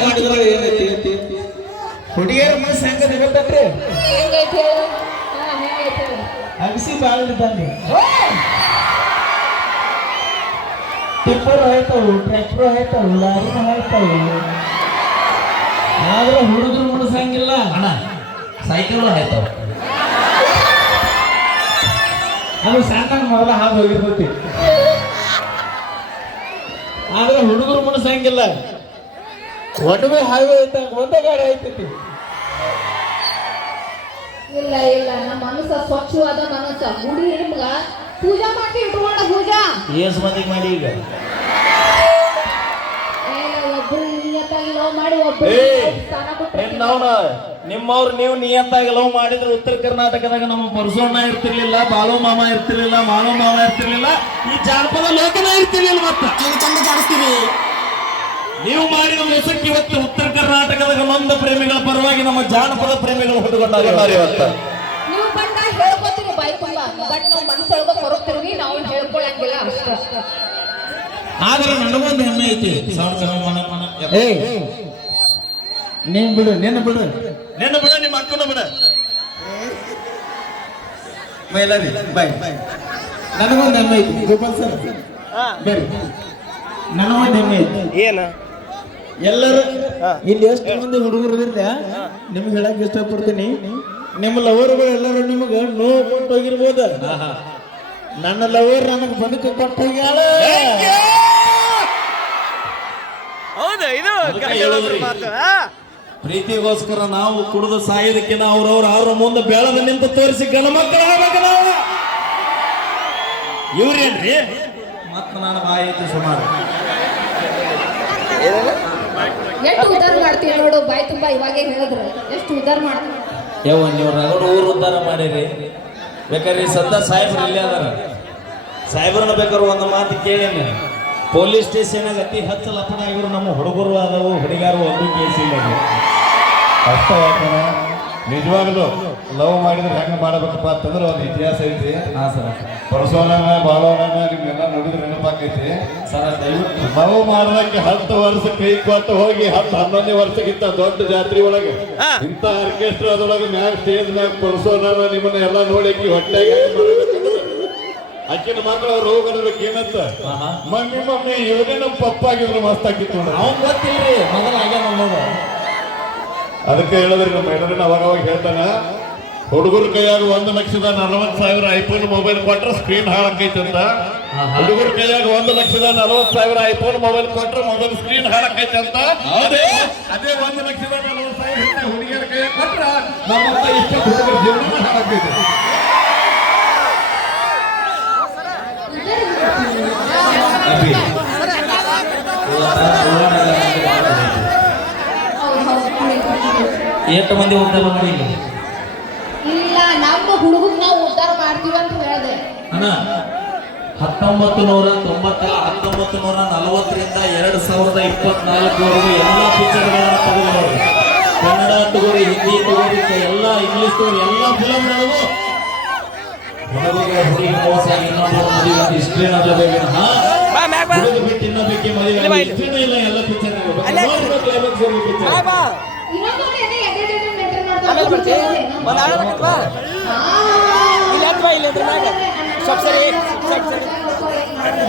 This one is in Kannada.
ಮಾಡಿದ್ರ ಏನೈತಿ? ಐತಿ ಹುಡುಗಿಯರ ಮನಸ್ಸು ಹೆಂಗದ ಗೊತ್ತೈತ್ರಿ? ಹೆಂಗೈತೆ? ಅಗಸಿ ಬಾಳ ಇದ್ದಂಗೆ ಟಿಪ್ಪರ್ ಹೋಯ್ತಾವು ಟ್ರ್ಯಾಕ್ಟರ್ ಹೋಯ್ತಾವು ಲಾರಿನ ಹೋಯ್ತಾವು ಆದ್ರೆ ಹುಡುಗರು ಮುಡ್ಸಂಗಿಲ್ಲ ಅಣ್ಣ ಸೈಕಲ್ ಆಯ್ತಾವ ಅದು ಸಣ್ಣ ಮೊದಲ ಹಾದು ಹೋಗಿರ್ತೈತಿ ಆದ್ರೆ ಹುಡುಗರು ಮನಸ್ಸಂಗಿಲ್ಲ. ಒಟ್ಟು ಹೈವೇ ಐತ ಒಂದೇ ಗಾಡಿ ಐತಿ ಇಲ್ಲ ಇಲ್ಲ ನಮ್ಮ ಮನಸ್ಸ ಸ್ವಚ್ಛವಾದ ಮನಸ್ಸ. ಗುಡಿ ನಿಮ್ಗ ಪೂಜಾ ಮಾಡಿ ಇಟ್ಕೊಂಡ ಪೂಜಾ? ಏಸ್ ಮಂದಿಗೆ ಮಾಡಿ ಈಗ. ಒಬ್ರು ನಿಯತ್ತಾಗಿ ಲವ್ ಮಾಡಿ ಒಬ್ರು ಸ್ಥಾನ ನಿಮ್ಮವ್ರು ನೀವು ನಿಯತ್ತಾಗಿ ಲವ್ ಮಾಡಿದ್ರೆ ಉತ್ತರ ಕರ್ನಾಟಕದಾಗ ನಮ್ಮ ಪರಸೋಣ್ಣ ಇರ್ತಿರ್ಲಿಲ್ಲ ಬಾಳು ಮಾಮ ಇರ್ತಿರ್ಲಿಲ್ಲ ಮಾಳು ಮಾಮ ಇರ್ತಿರ್ಲಿಲ್ಲ ಈ ಜಾನಪದ ಲೋಕನ ಇರ್ತಿರ್ಲಿಲ್ಲ ಮತ್ತ. ನೀವು ಮಾಡಿದ ಮೋಸಕ್ಕೆ ಇವತ್ತು ಉತ್ತರ ಕರ್ನಾಟಕದಾಗ ನೊಂದ ಪ್ರೇಮಿಗಳ ಪರವಾಗಿ ನಮ್ಮ ಜಾನಪದ ಪ್ರೇಮಿಗಳು ಹೊಡೆದುಕೊಂಡಾರೆ ಇವತ್ತು. ನೀವು ಬಂದ ಹೇಳ್ಕೊತೀರಿ ಬಾಯಿ ತುಂಬ ಬಟ್ ನಾವು ಮನಸ್ಸೊಳಗ ನಾವು ಹೇಳ್ಕೊಳಂಗಿಲ್ಲ ಅಷ್ಟ. ಆದ್ರೆ ನನಗೊಂದು ಹೆಮ್ಮೆ ಐತಿ. ಸಾವಿರದ ಮನ ಮನ. ಏ ನೀನ್ ಬಿಡು ನಿನ್ನ ಬಿಡು. ನಿನ್ನ ಬಿಡ ನಿಮ್ಮ ಅಕ್ಕನ ಬಿಡ. ಮೈಲಾರಿ ಬಾಯ್ ನನಗೊಂದು ಹೆಮ್ಮೆ ಐತಿ ಗೋಪಾಲ್ ಸರ್ ಬರ್ರಿ. ನನಗೊಂದು ಹೆಮ್ಮೆ ಐತಿ ಏನ? ಎಲ್ಲರೂ ಇಲ್ಲಿ ಎಷ್ಟು ಮಂದಿ ಹುಡುಗರು ಇದ್ರೆ ನಿಮ್ಗೆ ಹೇಳಕ್ ಇಷ್ಟಪಡ್ತೀನಿ. ನಿಮ್ಮ ಲವರ್ಗಳು ಎಲ್ಲರೂ ನಿಮಗೆ ನೋವು ಕೊಟ್ಟು ಹೋಗಿರ್ಬೋದ. ನನ್ನ ಲವರ್ ನನಗೆ ಬದುಕು ಕೊಟ್ಟು ಹೋಗ್ಯಾಳ. ಹೌದು ಇದು ಪ್ರೀತಿಗೋಸ್ಕರ ನಾವು ಕುಡಿದು ಸಾಯೋದಕ್ಕಿಂತ ಅವ್ರವ್ರ ಅವ್ರ ಮುಂದೆ ಬೆಳೆದ ನಿಂತು ತೋರಿಸಿ ಗಣ ಮಕ್ಕಳು ಆಗ್ಬೇಕು ನಾವು. ಇವ್ರೇನ್ರಿ? ಮತ್ತ ನಾನು ಬಾಯಿತು ಸುಮಾರು. ಎಷ್ಟು ಉದ್ದಾರ ಮಾಡ್ತೀವಿ ನೋಡು ಬಾಯಿ ತುಂಬಾ ಇವಾಗೇ ಹೇಳಿದ್ರು. ಎಷ್ಟು ಉದ್ದಾರ ಮಾಡ್ತೀವಿ ಯವ್ವ ನೀವು ರಗಡ ಊರು ಉದಾರ ಮಾಡಿರಿ. ಬೇಕಾದ್ರೆ ಸದ್ದ ಸಾಹೇಬ್ರು ಇಲ್ಲೇ ಅದಾರ. ಸಾಹೇಬ್ರನ್ನ ಬೇಕಾದ್ರೆ ಒಂದು ಮಾತು ಕೇಳೇನಿ. ಪೊಲೀಸ್ ಸ್ಟೇಷನ್ ಅತಿ ಹೆಚ್ಚು ಲಪಣ ಆಗಿರು ನಮ್ಮ ಹುಡುಗರು ಅದಾವು ಹುಡುಗಾರು ಒಂದು ಕೇಸ್ ಇಲ್ಲ. ಅಷ್ಟ ನಿಜವಾಗ್ಲು ಲವ್ ಮಾಡಿದ್ರೆ ಹೆಂಗೆ ಮಾಡಬೇಕಪ್ಪ ಅಂತಂದ್ರೆ ಒಂದು ಇತಿಹಾಸ ಐತಿ. ಹಾ ಸರ್. ಬರಸೋಣ ಬಾಳೋಣ ನಿಮ್ಗೆಲ್ಲ ನೋಡಿದ್ರೆ ನೆನಪಾಕೈತಿ ಸರ್ ದಯವಿಟ್ಟು ಲವ್ ಮಾಡೋದಕ್ಕೆ ಹತ್ತು ವರ್ಷ ಕೈ ಕೊಟ್ಟು ಹೋಗಿ ಹತ್ತು ಹನ್ನೊಂದನೇ ವರ್ಷಕ್ಕಿಂತ ದೊಡ್ಡ ಜಾತ್ರೆ ಒಳಗೆ. ಇಂಥ ಇಂಥ ಆರ್ಕೆಸ್ಟ್ರಾದೊಳಗೆ ಮ್ಯಾಗ ಸ್ಟೇಜ್ ಮ್ಯಾಗ ಬರಸೋಣ ನಿಮ್ಮನ್ನ ಎಲ್ಲ ನೋಡಿ ಹೊಟ್ಟೆಗೆ ಹೆಂಗ್ ಮಾತ್ರ ಮಕ್ಕಳು ರೋಗ ಅನ್ನೋದಕ್ಕೆ ಏನಂತ. ಮಮ್ಮಿ ಮಮ್ಮಿ ಇವನೇ ನಮ್ಮ ಪಪ್ಪ ಆಗಿದ್ರು ಮಸ್ತ್ ಆಗಿತ್ತು ಅವ್ನ್ ಗೊತ್ತಿಲ್ರಿ ಮೊದಲ ಆಗ್ಯಾನ ಅನ್ನೋದು ಅದಕ್ಕೆ ಹೇಳಿದ್ರಿ ನಮ್ಮ ಮೇಡಮ್ ಅವಾಗ ಅವಾಗ ಹೇಳ್ತಾನ ಹುಡುಗರ ಕೈಯಾಗ ಒಂದು ಲಕ್ಷದ ನಲವತ್ತು ಸಾವಿರ ಐಫೋನ್ ಮೊಬೈಲ್ ಕೊಟ್ರೆ ಸ್ಕ್ರೀನ್ ಹಾಳಾಕೈತಂತ. ಹುಡುಗರ ಕೈಯಾಗ ಒಂದು ಲಕ್ಷದ ನಲವತ್ತು ಸಾವಿರ ಐಫೋನ್ ಮೊಬೈಲ್ ಕೊಟ್ರೆ ಮೊಬೈಲ್ ಸ್ಕ್ರೀನ್ ಹಾಳಾಕೈತಂತ. ಅದೇ ಅದೇ ಒಂದು ಲಕ್ಷದ ನಲವತ್ತು ಸಾವಿರ ಹುಡುಗಿಯರ ಕೈಯಾಗ ಕೊಟ್ರ ನಮ್ಮ ಇಷ್ಟ ಹುಡುಗರ ಜೀವನ ಹಾಳಾಕೈತೆ ಎಷ್ಟು ಮಂದಿ ಉದ್ಧಾರ ಮಾಡಿಲ್ಲ ಇಲ್ಲ. ನಮ್ಮ ನಾವು ಉದ್ಧಾರ ಮಾಡ್ತೀವಿ ಅಂತ ಹೇಳಿದೆ. ಅಣ್ಣ ಹತ್ತೊಂಬತ್ತು ನೂರ ತೊಂಬತ್ತ ಹತ್ತೊಂಬತ್ತು ನೂರ ನಲವತ್ತರಿಂದ ಎರಡು ಸಾವಿರದ ಇಪ್ಪತ್ನಾಲ್ಕವರೆಗೂ ಎಲ್ಲ ಪಿಕ್ಚರ್ಗಳನ್ನ ತಗೊಂಡು ಕನ್ನಡ ತಗೋರಿ ಹಿಂದಿ ತಗೋರಿ ಎಲ್ಲ ಇಂಗ್ಲಿಷ್ ತಗೋರಿ ಎಲ್ಲ ಫಿಲಮ್ಗಳಿಗೂ ಹುಡುಗ ಹುಡುಗಿ ಮೋಸ ಇನ್ನೊಬ್ಬರು ಮದುವೆ ಹುಡುಗ ಬಿಟ್ಟು ಇನ್ನೊಬ್ಬಕ್ಕೆ ಮದುವೆ ಇಲ್ಲ ಎಲ್ಲ ಪಿಕ್ಚರ್ ಆಮೇಲೆ ಬರ್ತೀವಿ? ಒಂದು ಬಾ ಆ. ಇಲ್ಲಿ ಬಾ ಮ್ಯಾಗ? ಸ್ವಲ್ಪ ಸರಿ ಸ್ವಲ್ಪ ಸರಿ ಅಪ್ಪಿ,